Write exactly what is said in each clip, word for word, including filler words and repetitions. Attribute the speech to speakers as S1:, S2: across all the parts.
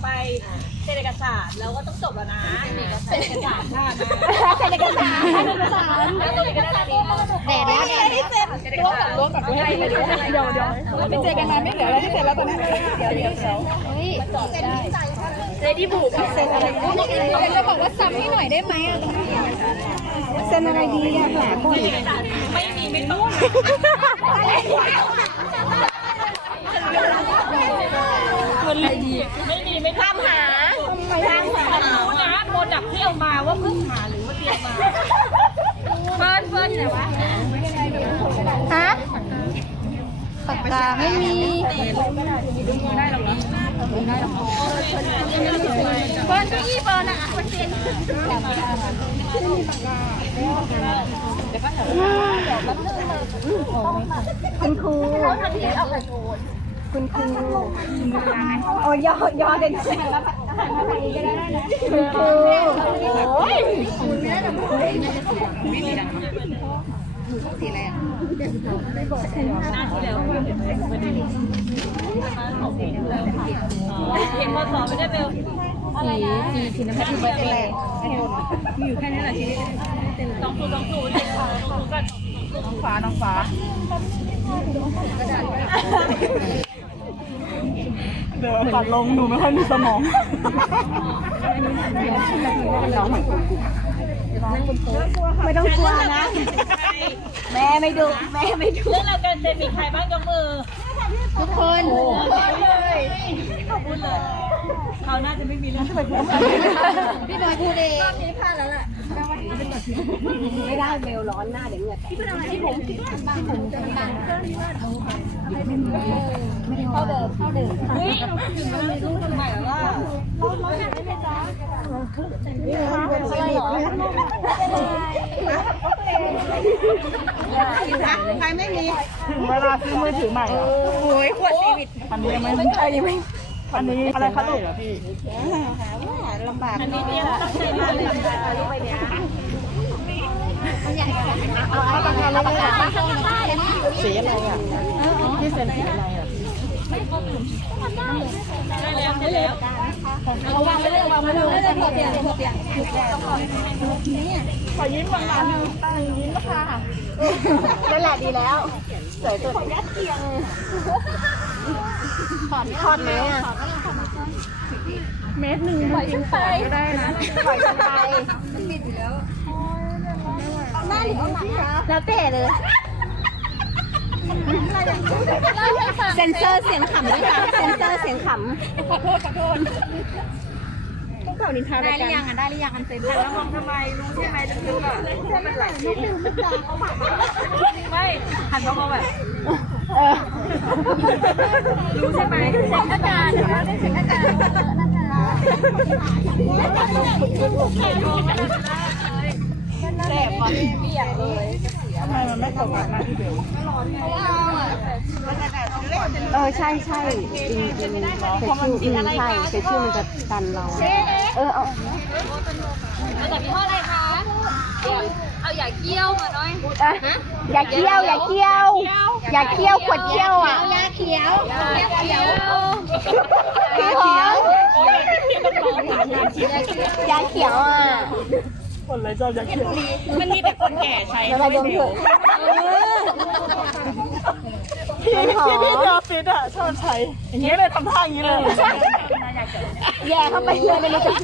S1: ไปเซ็นเอกสารแล้วก็ต้องจบแล้วนะเซ็นเอกสารค่ะ
S2: เซ็นเอกสารเซ็นเอกสาร
S1: แล้วตัวเอกสารนี้
S2: แดดแล้วแดดที่เซ็น
S1: ล้วงกับล้วงกับให้พี่ดูเดี๋ยวเดี๋ยวเราไปเจอกันนานไม่เหลือแล้วที่เซ็นแล้วตอนนี้เดี๋ยวเดี๋ยวเดี๋ยว
S2: เฮ้ย
S1: เจดีบุกเซ็นอะไร
S2: จะบอกว่าซ้ำให้หน่อยได้ไหมอ่ะเซ็นอะไรดีอ่ะหลายคน
S1: ไม่มีไม่ต้องมันอะไรดีไม่มีไม่ข้ามหาทางหารู้นะโปรดักที่เอามาว่าเพิ่งหาหรือว่าเตรียมมาเฟิร์นเฟิร์นไหนวะ
S2: ฮะปากกาไม่มี
S1: ได้หรอเฟิร์นเก้าอี้เฟิร์นอะคนเซ็น
S2: คุณครูคุณครูโอ้ยอยอเด่นคุณครูโอ้ยสีอะไรอ่ะ
S1: เห็นพอสอบไม่ได้เบลสีสีสีน้ำมันคือเป็นแรงมีอยู่แค่นี้แหละชีวิตสองศูนย์สองศูนย์สองศูนย์กันน้องฟ้าน้องฟ้าเดี๋ยวปัดลงหนูไม่ค่อยมีสมอง
S2: น้องเหมือนคุณไม่ต้องกลัวนะแม่ไม่ดูแม่ไม่ดู
S1: เรื่องเราการเซ็นมีใครบ้างยกมือ
S2: ทุกคน
S1: ขอบคุณเลยเขาน่าจะไม่มีเรื่องที่ไปพูด
S2: พี่บอยพูดเองรอบนี้พลาดแล้วแหละไม่ได้เบลร้อนหน้าเดี๋ยวเหงื่อแตกที่ผมที่ผมจะมาเครื่องที่ว่าเอาเข้าเดิมเข้าเดิม
S1: เฮ้ยไม่รู้ทำไมว่าเราเราอยากได้ไหมจ๊ะใครไม่มีถึงเวลาซื้อมือถือใหม่โอ้ยขวดซีวิตอันนี้ยังไม่ใช่ยังไม่อันนี้อะไรคะลูกพี่ลำบากอันนี้เนี่ยต้องใช้มาเลยไปเนี่ย
S2: เอาเอาปากกาปากกาสีอะไรอ่ะที่เซ็นสีอะไรอ่ะ
S1: ได้แล้วได้แล้ว
S2: เอาวางไว้เลยวางไว้เลยเตียงเตียงนี่
S1: ขอยิ้มบางงานตั้งยิ้มค่ะ
S2: นั่นแหละดีแล้วสวยสุดถอดถอดไหมอ่ะ
S1: เมตรหนึ่งปล่อยขึ้นไปก็ได้นะ
S2: ถอยไปมันบิดอยู่แล้วเอาหน้าหรือเอาหลังคะแล้วแต่เลยเซนเซอร์เสียงขำด้วยค่ะเซนเซอร์เสียงขำ
S1: ขอโทษขอโทษต้องเก่านินทา
S2: ได้หรือยังอ่ะได้หรือยังอันเซนเซอร์
S1: แล้วมองทำไมรู้ใช่ไหมจะซื้ออ่ะมันหลายชิ้นไม่หันมามองแบบรู้ใช่ไหม
S2: เช็คอาการเดี๋ยวได้เช็คอาการ
S1: แสบก่อนเปียกเลยทำไมมันไม่ตกมาที่เบล
S2: เออใช่ใช่จริงจริงเฟซชื่ออืมใช่เฟซชื่อมันจะตันเราเออเอา
S1: เอาแต่พี่พ่ออะไรคะเอาอย่าเกี้ยวมาหน่อย
S2: อย่าเคี้ยวอย่าเคี้ยวอย่าเคี้ยวขวดเคี้ยวอ่ะยาเขียวยาเขียวพี่หอมยาเขียวอ่ะ
S1: คนเลยชอบอย่าเกี้ยวมันมีแต่คนแก่ใช้
S2: แล้วไปดมเถอะ
S1: พี่พี่พี่ออฟฟิศอ่ะชอบใช้อย่างนี้เลยทำท่าอย่างนี้เลย
S2: แย่เข้าไปเลยไม่รู้จะ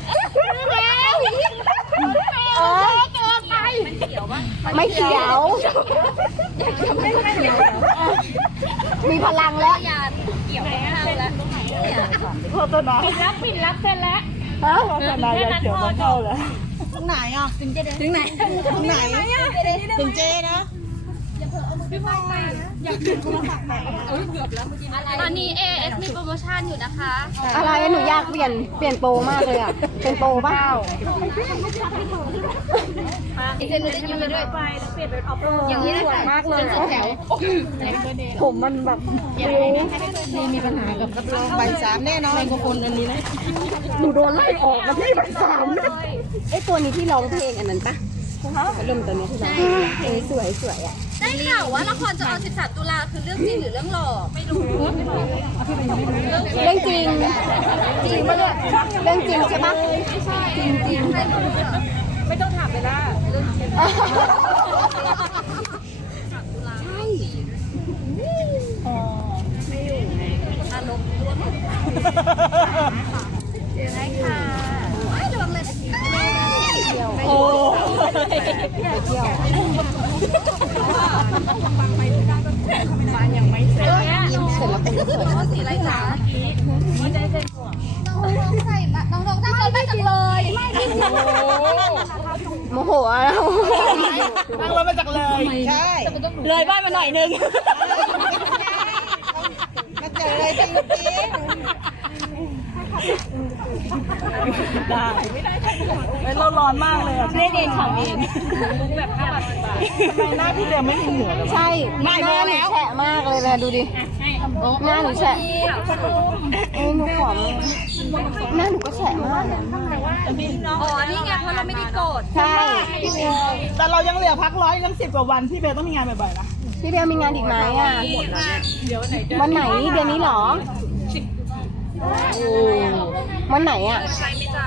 S2: เออไม่เขียวมีพลังแล้ว
S1: โทษตัวน้องรับปิดรับเสร็จแล้วโทษตัวน้องอย่าเขียวมาเข้าแล้วตรงไหนอ่ะถึงเจถึงไหนตรงไหนถึงเจนะ
S3: ตอนนี้ เอ เอส มีโปรโมชั่นอยู่นะคะ
S2: อะไรหนูอยากเปลี่ยนเปลี่ยนโปรมากเลยอ่ะเป็นโปรป่ะ
S3: อีกเดือนนึงจะยืนด้วย
S1: ไปเปลี่ยนเป็นออฟโรด
S3: อย่างนี้นะคะ
S2: มากเลย
S3: จนสุดแถว
S2: ผมมันแบบ
S3: มีมีปัญหากับกับเรา
S1: ใบสามแน่นอน
S3: ไมโครโฟนอันนี้นะ
S2: หนูโดนไล่ออกนะพี่ใบสามไอ้ตัวนี้ที่ร้องเพลงอันนั้นปะเริ่มตัวนี้ที่ร้องเพลงเออสวยสวยอ่ะ
S3: ได้ได้ข่าวว่าละครจะออนสิบสามตุลาคือเรื่องจริงหรือเรื่องหลอกไม่รู้
S2: เรื่องจริงจริงปะเนี่ยเรื่องจริงใช่ปะจริงจริง
S1: ไม่ต้องถามเลยล่ะเรื่องจริง
S3: ใช่
S1: อ๋อ
S3: อารมณ์ร่วมเจอได้ค่ะไม่ระวังเลย
S1: โอ้มันยังไม่เสร็จ
S2: ยิ้มเสร็จแล้วเป็นเสร็จ
S3: น้องสีอะไรจ๊ะน้องน้องใส่น้องน้องตั้งรถได้จังเลยไม่ไม่
S2: โมโหอ่ะ
S1: นั่งรถมาจากเลยใช่เลยบ้านมาหน่อยนึงมาเจอเลยจริงจริงได้ไม่ได้ไม่เราร้อนมากเลยอ่ะไม่เรียนของเองแบบห้าบาทสิบบาททำไมหน้าพี่เรียมไม่มีเหงื่อใช่หน้าหนูแฉะมากเลยนะดูดิหน้าหนูแฉะเอ้ยหนูขอหน้าหนูก็แฉะมาก
S3: อ๋อนี่ไงเพราะเราไม่ได้โกรธ
S2: ใช่
S1: แต่เรายังเหลือพักร้อยยังสิบกว่าวันพี่เบลต้องมีงานบ่อยๆนะ
S2: พี่เบลมีงานอีกไหมอ่ะวันไหนเดือนนี้เหรอวันไหนอ่ะ
S3: ใช่ไหมจ๊ะ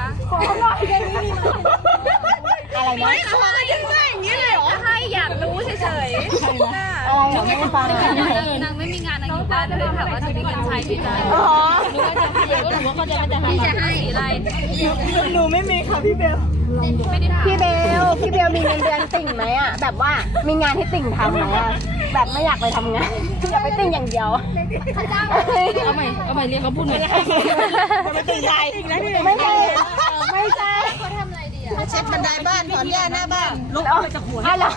S2: อะไรนะ
S3: ขอยังไงอย่างนี้เลยเหรอให้อยากรู้เฉยๆ
S2: อะไรเหรอไม่ได้ฟังอ่ะ
S3: นางไม่มีงานนางอยู่บ้านเลยถามว่าจะมีเงินใช้ไหมจ๊ะ
S2: อ๋อ
S3: หรือว่าจะให้หรือว่าเขาจะไม่จะให้จะให้อะไร
S1: หนูไม่มีค่ะพี่เบล
S3: ไม่ได้ถาม
S2: พี่เบลพี่เบลมีเงินเดือนติ่งไหมอ่ะแบบว่ามีงานให้ติ่งทำไหมอ่ะแบบไม่อยากไปทำงานอยากไปติ่งอย่างเดียว
S3: เอาใหม่เอาใหม่เรียกเขาพูดหน่อย
S1: ไม่ตื่นใจ
S2: ไม่ใช่ไม่ใช่
S3: เขาทำอะไรดีอ่ะ
S1: เช็ดบันไดบ้านถอนหญ้าหน้าบ้าน
S2: ลุกออกจากหัวอ๋อเหรอ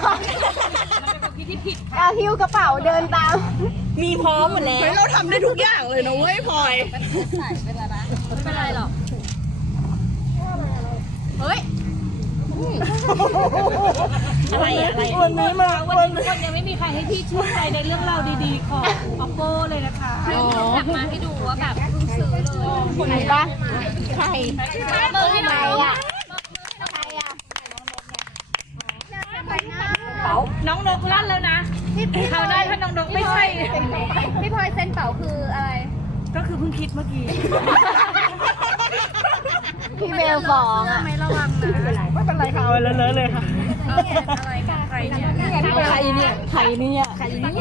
S2: เอาหิ้วกระเป๋าเดินตาม
S1: มีพร้อมหมดแล้วเราทำได้ทุกอย่างเลยนะเว้ยพลอย
S3: เป็นไรนะไม่เป็นไรหรอกเฮ้ย
S1: อะไรอะไรวันนี้มาวันนี้
S3: ยังไม่มีใครให้พี่ชื่นใจในเรื่องราวดีๆของ Oppo เลยนะคะอยากมาให้ดูว่าแบบเพิ่งซื้อเลย
S2: คนนี้ปะใคร
S3: เบอร์ให้หน่อยอ่ะ
S1: น้องนกลั่นแล้วนะเขาได้ถ้าน้องนกไม่ใช่
S3: พี่พลอยเซ็นเป๋าคืออะไร
S1: ก็คือเพิ่งคิดเมื่อกี้
S2: พี่เบลฟ้องอ่ะ
S3: ไม่ระวังนะ
S1: ไม่เป็นไรค่ะเอาเลอะๆเลยค่ะ
S3: อะไรกันใครเนี่ย
S2: ใครเนี่ยใครเนี่ยใครเนี่ย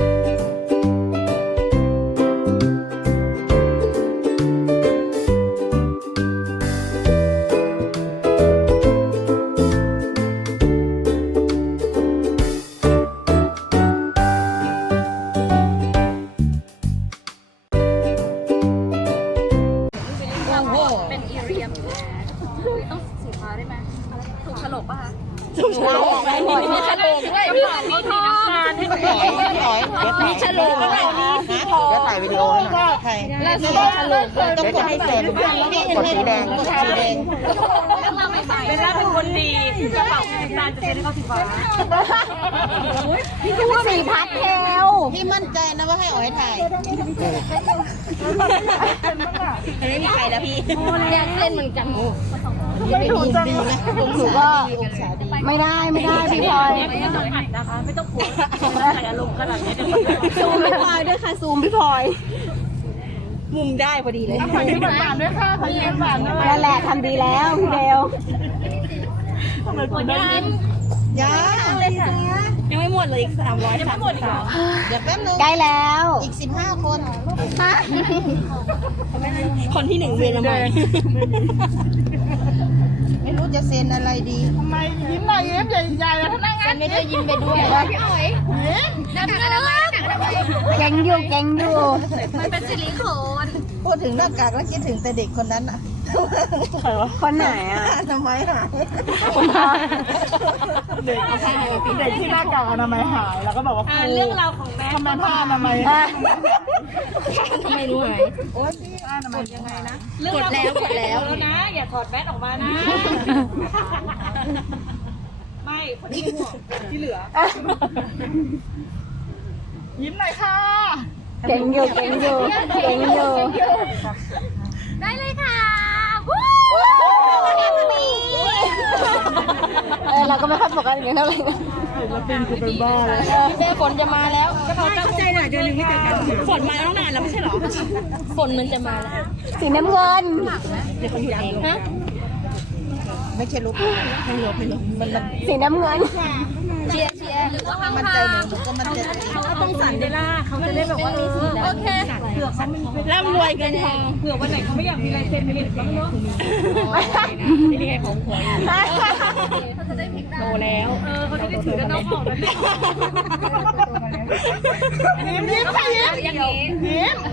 S3: เป็นอีเรียมต้องสีฟ้าได้ไหมถูกฉลกป่ะคะ
S2: ได้หมดมีฉลกด้วย
S3: มีมีทอง
S2: มีฉลกด้วยมีทอง
S4: เดี๋ยวถ่ายวิดีโอให้หน่อย
S2: แล้วมีฉลกด้วย
S4: เดี๋ยวจะให้เซ็นกดสีแดงกดสีแดง
S3: เราไม่ใส่
S1: เป็นร่าเป็นคนดีกระเป๋าสีน้ำตาลจะเซ็นให้เขาสีฟ้า
S2: พี่คือสีพัดเทล
S4: พี่มั่นใจนะว่าให้อ๋อยถ่าย
S1: ไม่มีใครแล้วพี่
S3: อยากเล่นเหมือนกัน
S1: ไม่ถูกจัง
S2: หนูก็ไม่ได้ไม่ได้พี่พลอย
S1: ไม่ต้องอัดนะคะไม่ต้องโพสใส่อารมณ์ขนาดนี้
S2: ซูมพี่พลอยด้วยค่ะซูมพี่พลอย
S1: มุมได้พอดีเลยขอยิ้มหวานด้วยค่ะขอยิ้มหวานด้วย
S2: นั่นแหละทำดีแล้วพี่เบล
S1: ทำไมคุณได้ยิ้ม
S4: ยัง
S1: ยังไม่หมดเลยอีกสามร้อยสามสิบสาม
S4: เดี๋ยวแป๊บนึง
S2: ใกล้แล้ว
S4: อีกสิบห้าคน
S2: ฮะ
S1: คนที่หนึ่งเวียนละไม
S4: ไม่รู้จะเซ็นอะไรดี
S1: ทำไมยิ้มหน่อยยิ้มใหญ่ๆแล้วนั่งงั้นไม่ได้ยิ้มไปด้วย
S3: พี่อ๋อยหนักอะไรหนักอะไร
S2: เก่งอยู่เก่งอยู่
S3: มันเป็นซิลิโคน
S4: พูดถึงหน้ากากแล้วคิดถึงแต่เด็กคนนั้นอ่ะ
S1: ใครวะ
S2: คนไหนอ่ะ
S4: ทำไมหาย
S2: คุณพ่อ
S1: เด็กเด็กที่หน้ากากอนามัยหายแล้วก็บอกว่าเรื่องราวของแม่ทำไมผ้าอนามัย
S2: อ่ะ
S3: ไม่รู้หาย
S4: โอ้ยพี่อ่านอมันยังไงนะ
S3: กดแล้วกดแล้ว
S1: นะอย่าถอดแมสออกมานะไม่คนที่ห่วงที่เหลือยิ้มหน่อยค่ะ
S2: เก่งอยู่เก่งอยู่เก่งอยู่
S3: ได้เลยค่ะวู้
S2: เออเราก็ไม่ค่อยปกติอย่างนี้เท่าไหร่
S1: ศิลปินกูเป็นบ้าแล้ว
S2: พี่เบ้ฝนจะมาแล้ว
S3: เข้าใจหน่อยเดือนหนึงไม่เจอกันฝนมาตั้งนานแล้วไม่ใช่หรอ
S2: ฝนมันจะมาแล้ว สีน้ำเงินฮะ
S4: ไม่ใช่ลูกไม่รู้ไม่รู้มันมัน
S2: สีน้ำเงิน เชียร์เชียร์
S4: มันใจหนูหนูก็มันใจตัวเอง
S3: เขาก็ต้องสั่นเดล่าเขาจะได้แบบว่าโอเคเผื่อเขาร่ำรวยเงินทองเผื่อวันไหนเขาไม่อยากมีลายเซ็นไปเห็นบ้างเนาะนี่ไงของหวยเขาจะได้พิมพ์โตแล้วเออเขาจะได้ถือกันน้องออกแล้ว
S1: ยิ้มยิ้มค่ะยิ้ม
S3: อย่างนี้
S1: ยิ้ม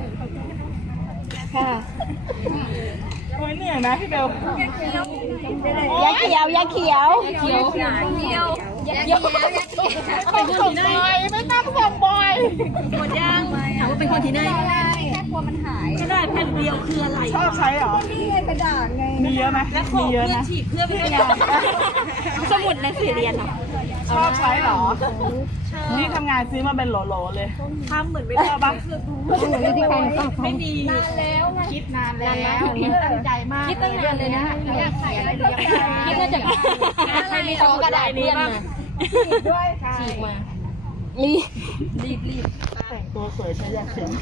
S2: ค่ะ
S1: โอ้ยเหนื่อยนะพี่เบล
S2: ยาเขียวยาเขียว
S3: เขียวเขียวเขียว
S1: ต้องส่งบอยไม่ต้องส่งบอย
S3: หมดยังถามว่าเป็นคนที่ไหนแค่กลัวมันหายกระดาษแผ่นเดียวคืออะไร
S1: ชอบใช้เหรอ
S4: นี่ไงกระดาษไง
S1: มีเยอะไหม
S3: แล้วขอ
S1: มีเยอะ
S3: เพื่อน
S1: นะ
S3: ฉีดเพื่อไม่ให้ยาสมุดหนังสือเรียนเหรอ
S1: ชอบใช้เหรอนี่ทำงานซื้อมาเป็นโหลๆเลย
S3: ทำเหมือนไม่
S1: ชอบปะ
S3: ไม่มี
S1: คิดนานแล้วตั้งใจมาก
S3: คิดตั้งนานเลยนะอยากขายอะไรอยากขายคิดว่าจะใครมีสองกระดาษนี้บ้าง
S2: ฉีกมารีบ
S1: แต่งตัวสวยใช้ยาเขียว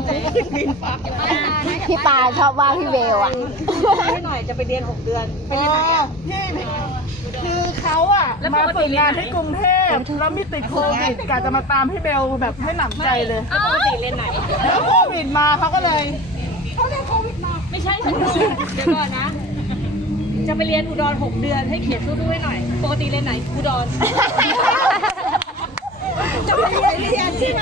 S2: พี่ปาชอบว่าพี่เบลอ่ะ
S3: ให้หน่อยจะไปเรียนหกเดือนไป
S1: อ๋
S3: เรียนไหนอ่ะ
S1: อพี่คือเขาอะมาฝึกงานที่กรุงเทพแล้วมีติดโควิดกะจะมาตามพี่เบลแบบให้หนำใจเลย
S3: ปกติเรียนไหน
S1: แล้วโควิดมาเขาก็เลย
S3: ไม่ใช่ฉันดูเดี๋ยวก่อนนะ จะไปเรียนอุดรหกเดือนให้เขียนสู้ๆให้หน่อย ปกติเรียนไหนอุดร
S1: จะไปเรียนที่ไหน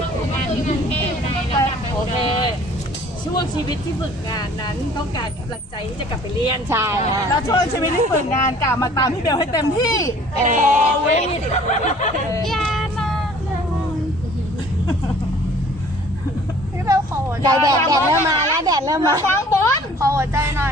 S3: โอเค ช่วงชีวิตที่ฝึกงานนั้นต้องการกำลังใจที่จะกลับไปเรียน
S2: ใช่ค่ะ
S1: แล้วช่วงชีวิตที่ฝึกงานกะมาตามพี่เบลให้เต็มที่โควิด
S3: ยามากเลย
S4: พี่เบลขอหัว
S2: ใจแดดแดดเริ่มมาแล้วแดดเริ่มมา
S1: ฟังบอล
S4: ขอหัวใจหน่อย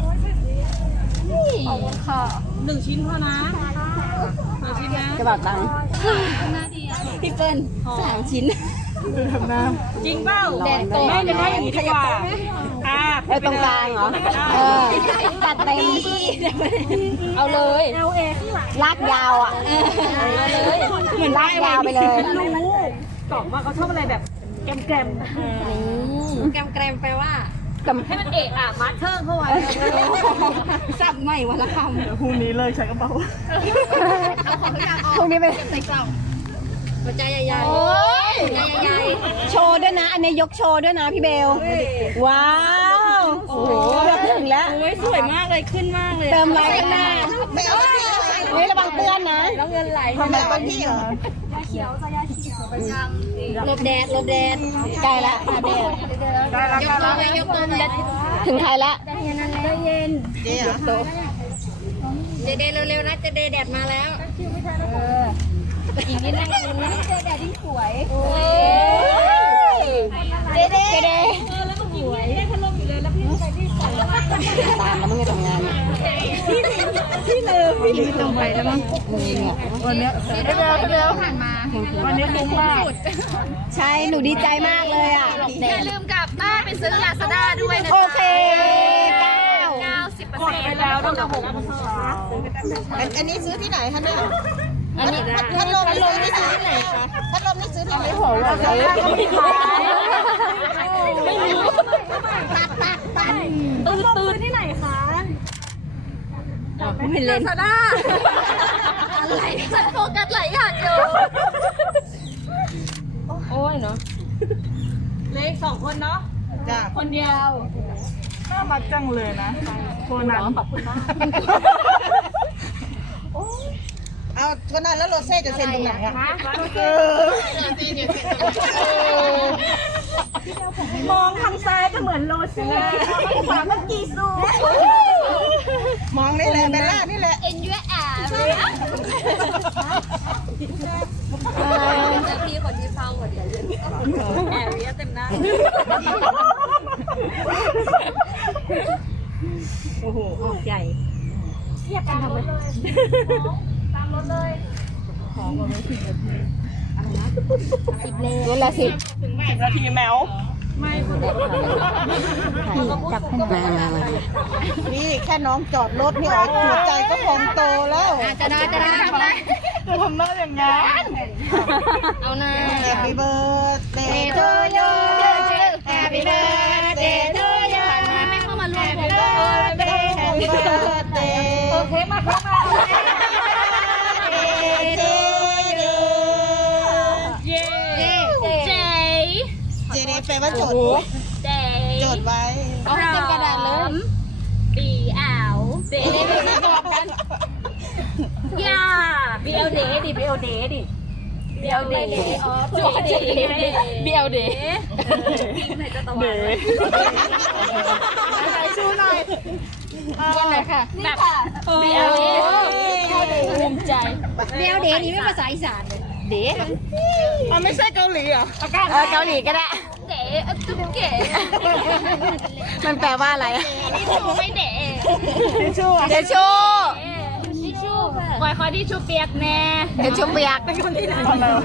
S3: หนึ่งชิ้นพอนะหนึ่งชิ้นนะ
S2: กระเป๋าตังค์พี่เปิ้ลสามชิ้น
S1: ดูทำหน้า
S3: จริงเปล่าแดดโตแม่จะได้อย่างนี้ดีกว่าอ่า
S2: เออตรงกลางเหรอ เออตัดเต็มเอาเลย
S3: เอลเอข้างหลัง
S2: ลากยาวอ่ะเอาเลยเหมือนลากยาวไปเลย
S3: รู้ตอบว่าเขาชอบอะไรแบบแกมแกม
S2: แกมแกรมแปลว่า
S3: ให้มันเอะอะมาเทิงเข้าไว้
S2: สับใหม่วันละค
S1: เดี๋ยวพรุ่งนี้เลิกใช้กระเป๋า
S2: ำพวกนี้เป็นหัวใจใหญ่ๆใหญ่ๆโชว์ด้วยนะ อันนี้ยกโชว์ด้วยนะพี่เบล ว้าว โอ้โหเกือบถึงแล้ว
S3: โอ้ยสวยมากเลยขึ้นมากเลย
S2: เติมไลค์ข้างหน้า
S4: ไม่เอาพี่
S2: เฮ้ยระวังเตือนนะ
S3: แล้วเงินไหล
S4: ทำไมเป็นพี่เหรอ
S2: ลบแดดลบแดดใกล้ละค่ะแดด
S1: ได้แล้วกันแล้ว
S2: ยกตัวถึงใครละ
S4: เจ๊เหรอ
S2: เจเดเร็วๆนะเจเดแดดมาแล้วอีกนิดนึงเจเดยิ่งสวยเจเดเจเด
S3: เออแล้วก็สวยได้พัดลมอยู่เลยแล้วพี่ไปที่สอง
S2: ตามแล้วมึงจะทำงาน
S3: ที่เลยพี่ตรงไปแล้วมั้ง
S1: วันเนี้ยพี่เบลพี่เบลวันนี้คุ้มมาก
S2: ใช่หนูดีใจมากเลยอ่ะ
S3: อย่าลืมกลับบ้านไปซื้อลาซาด้าด้วยนะ
S2: โอเคเก้า
S3: เก้าสิบเปอร์เซ็นต์ไปแล้วตั้งแต่หกโมง
S4: อันอันนี้ซื้อที่ไหนคะเนี่ย
S2: อันนี้
S4: พัดลมนี่ซื้อที่ไหนคะพัดลมนี่ซื้อที่ไหน
S1: โอ้โหว่าจะ
S3: ไม่รู้ตัดตัดตัดตื่นตื่นที่ไหนคะ
S2: ไม่เล่น
S3: ลาซาด้าอะไรฉันโฟกัสหลายอย่างอยู่
S2: โอ้ยเนาะ
S3: เลขสองคนเนาะ
S4: จ้า
S3: คนเดียว
S1: น่ารักจังเลยนะโคนันขอบคุณมาก
S4: เอาคนนั้นแล้วโรเซ่จะเซ็นตรงไหนอ่ะ
S3: มองทางซ้ายก็เหมือนโรเซ่ขวาก็กีซู
S4: มองนี่แหละเบลล่านี่แหละ
S3: เอ็นยูแอร์พี่คนที่ฟังหมดเลยแอร์เรียเต็มหน้า
S2: โอ้โหออกใหญ่
S3: เทียบกันทำไมตามรถเลย
S2: นั่นละสิ
S1: สิบนาทีแมว
S2: จับให้มามามา
S4: นี่แค่น้องจอดรถนี่อ๋อหัวใจก็พองโตแล้ว
S2: จะได้จะได้ทำได้
S1: จะทำหน้าอย่างงั้น
S2: เอาหน้า
S4: Happy birthday
S2: to you
S4: Happy birthday to you
S2: ไม่เข้ามาร่วม
S4: Happy birthday Happy birthday
S2: โอเคมาครับมา
S4: to you
S3: เย้เจ๊
S4: เจนี่แปลว่าจด
S3: เจ๊
S4: จดไว้
S2: เอาให้เป็นกระดาษเลย
S3: ปีอ่าวเจ๊ไม่บอกกันย่าบีเอลเดดิบีเอลเดดิบีเอลเดอ๋อบีเอลเดบีเอลเดไหนจะตะวัน
S1: ใครชูหน่อย
S2: ยังไงค่ะ
S3: แบบบีเอลเดภูมิใจ
S2: เดียวเดนี่ไม่ภาษาอีสานเลยเด
S1: อ๋อไม่ใช่เกาหลีเหรอ
S2: เออเกาหลีก็ได้
S3: เด๋ตุ๊กเก๋
S2: มันแปลว่าอะไร
S3: ทิชชู่ไม่เด๋
S1: ทิชชู่อะ
S2: เดชู
S3: ทิชชู่คอยคอยทิชชู่เปียกแน่
S2: เดชูเปียก
S1: ทำอะไรวะ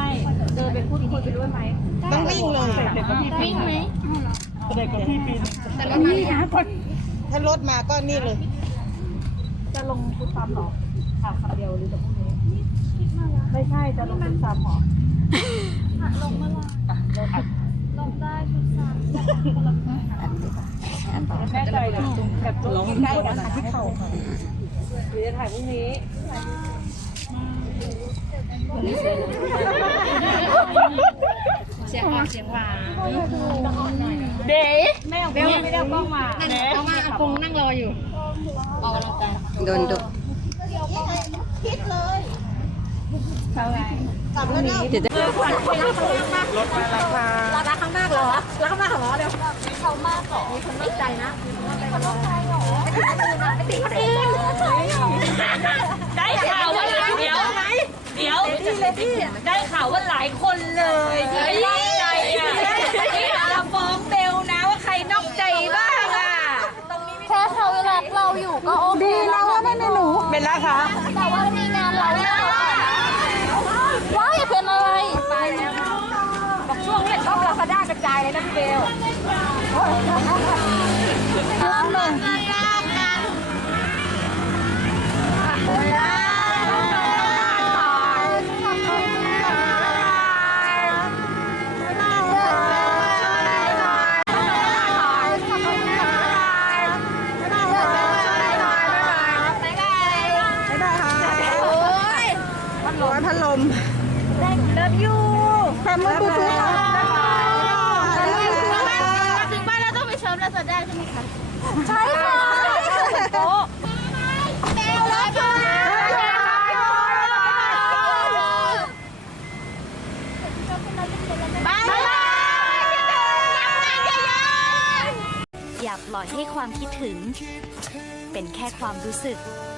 S4: ต้องวิ่งเลย
S1: เด็กกับพี่ปี
S3: วิ่งไหม
S1: เด็กกับพี่ปี
S2: แต่รถมาเนี่ย
S4: ถ้ารถมาก็นี่เลย
S1: จะลงฟุตซัมหรอถามคำเดียวหรือจะพรุ่งนี้ไม่ใช่จะลงฟุตซัมหรอลงเมื่อไหร่ลงได้ฟุตซัมแน่ใจเลยแบบลงใกล้กันนะที่เขาหรือจะถ่ายพรุ่งนี้
S2: เสียงหวานเสียงหวาน
S3: เด๋
S1: แม่ของพี่ไม่ได้เอากล้องมา
S2: นั่งเพราะว่าอากงนั่งรออยู่ออกกำลังกายโดนดุ
S4: คิดเลยกลับแล้วเนาะ
S2: เดี๋ยวจะ
S1: รถมาแล้วค่ะ
S2: รักข้างมากเหรอรักข้างมากเหรอเดี๋ยวเขามากเหรอมีคนนอกใจนะมีคนนอกใจเหรอไม่ติดคนอื่น
S3: ได้ข่าวว่าหลายเดี๋ยวเดี๋ยวได้ข่าวว่าหลายคนเลยที่ไม่นอกใจอ่ะนี่เราฟ้องเบลนะว่าใครนอกใจบ้างอ่ะ
S5: แค่เขารักเราอยู่ก็โอเค
S1: ดีแล้วว่าไม่ไม่หนูเป็นแล้วคะ
S5: แต่ว่าในงานเราเนี่ยว้ายเป็นอะไร
S2: บอกช่วงนี้ชอบลาซาด้ากระจายเลยนะพี่เบล
S1: ร้อยพัดลมเลิฟยูแฟมิลี่บูทูธ
S5: ถึงบ้านแล้วต้องไปชมลาซาด้าใช่ไหมคะ
S1: ใช่ค่ะ
S5: เบลรักอยู่นะบายบาย
S6: อย่าปล่อยให้ความคิดถึง เป็นแค่ความรู้สึก